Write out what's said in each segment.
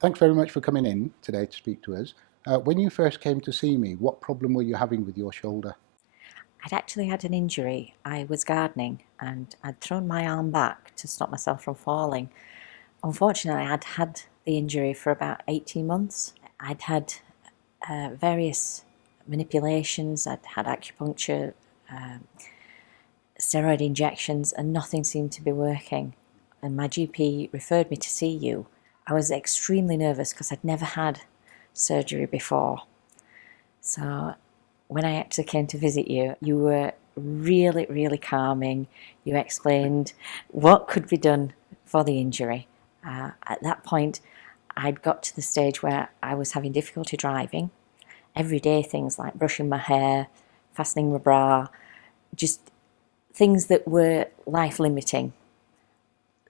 Thanks very much for coming in today to speak to us. When you first came to see me, what problem were you having with your shoulder? I'd actually had an injury. I was gardening and I'd thrown my arm back to stop myself from falling. Unfortunately, I'd had the injury for about 18 months. I'd had various manipulations, I'd had acupuncture, um, steroid injections, and nothing seemed to be working. And my GP referred me to see you. I was extremely nervous because I'd never had surgery before. So when I actually came to visit you, you were really, really calming. You explained what could be done for the injury. At that point, I'd got to the stage where I was having difficulty driving. Everyday things like brushing my hair, fastening my bra, just things that were life limiting.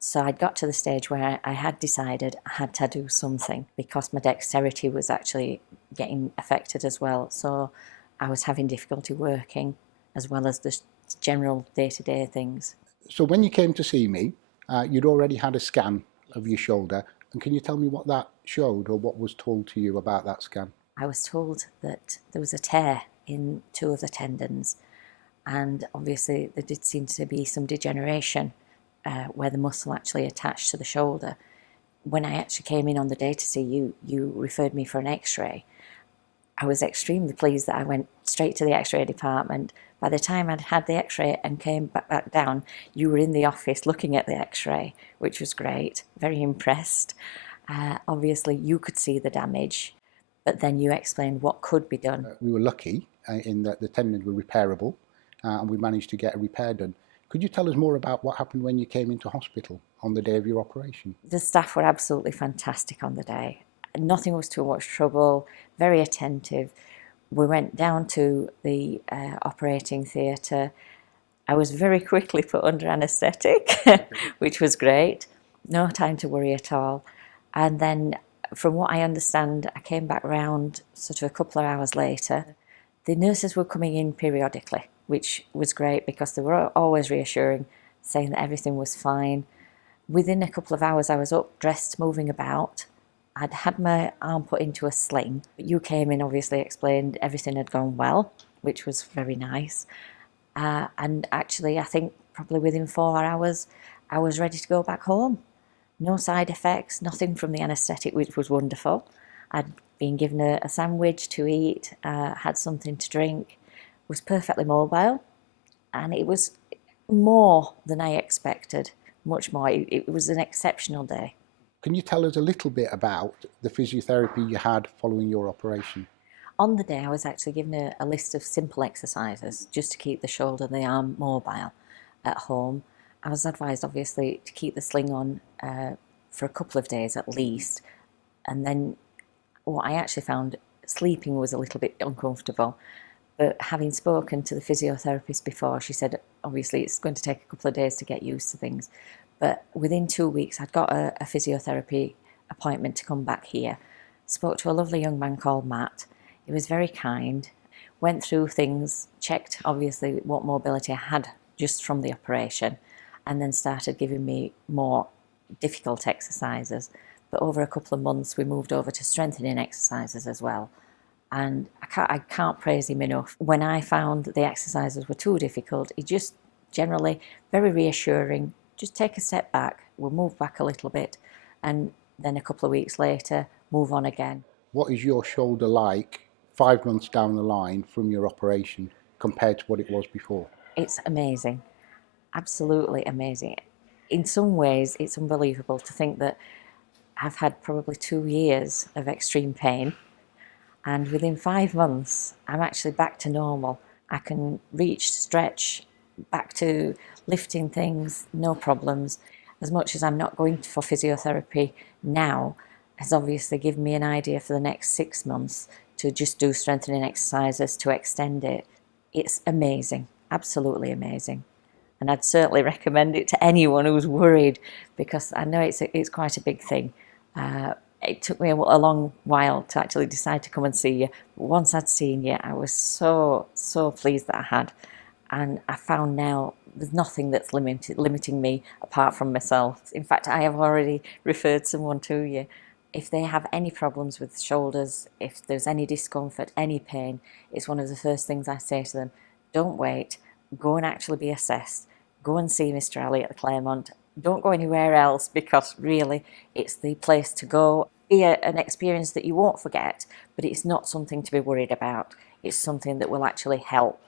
So I'd got to the stage where I had decided I had to do something because my dexterity was actually getting affected as well. So I was having difficulty working as well as the general day-to-day things. So when you came to see me, you'd already had a scan of your shoulder. And can you tell me what that showed or what was told to you about that scan? I was told that there was a tear in two of the tendons, and obviously there did seem to be some degeneration where the muscle actually attached to the shoulder. When I actually came in on the day to see you, you referred me for an x-ray. I was extremely pleased that I went straight to the x-ray department. By the time I'd had the x-ray and came back down, you were in the office looking at the x-ray, which was great, very impressed. Obviously, you could see the damage, but then you explained what could be done. We were lucky in that the tendons were repairable and we managed to get a repair done. Could you tell us more about what happened when you came into hospital on the day of your operation? The staff were absolutely fantastic on the day. Nothing was too much trouble, very attentive. We went down to the operating theatre. I was very quickly put under anaesthetic, which was great. No time to worry at all. And then, from what I understand, I came back round sort of a couple of hours later. The nurses were coming in periodically, which was great because they were always reassuring, saying that everything was fine. Within a couple of hours, I was up, dressed, moving about. I'd had my arm put into a sling. You came in, obviously explained everything had gone well, which was very nice. And actually, I think probably within 4 hours, I was ready to go back home. No side effects, nothing from the anaesthetic, which was wonderful. I'd been given a sandwich to eat, had something to drink, was perfectly mobile, and it was more than I expected, much more. It was an exceptional day. Can you tell us a little bit about the physiotherapy you had following your operation? On the day, I was actually given a list of simple exercises just to keep the shoulder and the arm mobile at home. I was advised, obviously, to keep the sling on for a couple of days at least. And then what I actually found, sleeping was a little bit uncomfortable. But having spoken to the physiotherapist before, she said, obviously, it's going to take a couple of days to get used to things. But within 2 weeks, I'd got a physiotherapy appointment to come back here. Spoke to a lovely young man called Matt. He was very kind, went through things, checked obviously what mobility I had just from the operation, and then started giving me more difficult exercises. But over a couple of months, we moved over to strengthening exercises as well. And I can't praise him enough. When I found the exercises were too difficult, he just generally very reassuring. Just take a step back, we'll move back a little bit, and then a couple of weeks later, move on again. What is your shoulder like 5 months down the line from your operation compared to what it was before? It's amazing, absolutely amazing. In some ways, it's unbelievable to think that I've had probably 2 years of extreme pain, and within 5 months, I'm actually back to normal. I can reach, stretch, back to lifting things, no problems. As much as I'm not going for physiotherapy now, has obviously given me an idea for the next 6 months to just do strengthening exercises to extend it. It's amazing, absolutely amazing. And I'd certainly recommend it to anyone who's worried, because I know it's quite a big thing. It took me a long while to actually decide to come and see you. But once I'd seen you, I was so pleased that I had. And I found now there's nothing that's limiting me apart from myself. In fact, I have already referred someone to you. If they have any problems with shoulders, if there's any discomfort, any pain, it's one of the first things I say to them. Don't wait, go and actually be assessed. Go and see Mr. Ali at the Claremont. Don't go anywhere else, because really it's the place to go. Be an experience that you won't forget, but it's not something to be worried about. It's something that will actually help.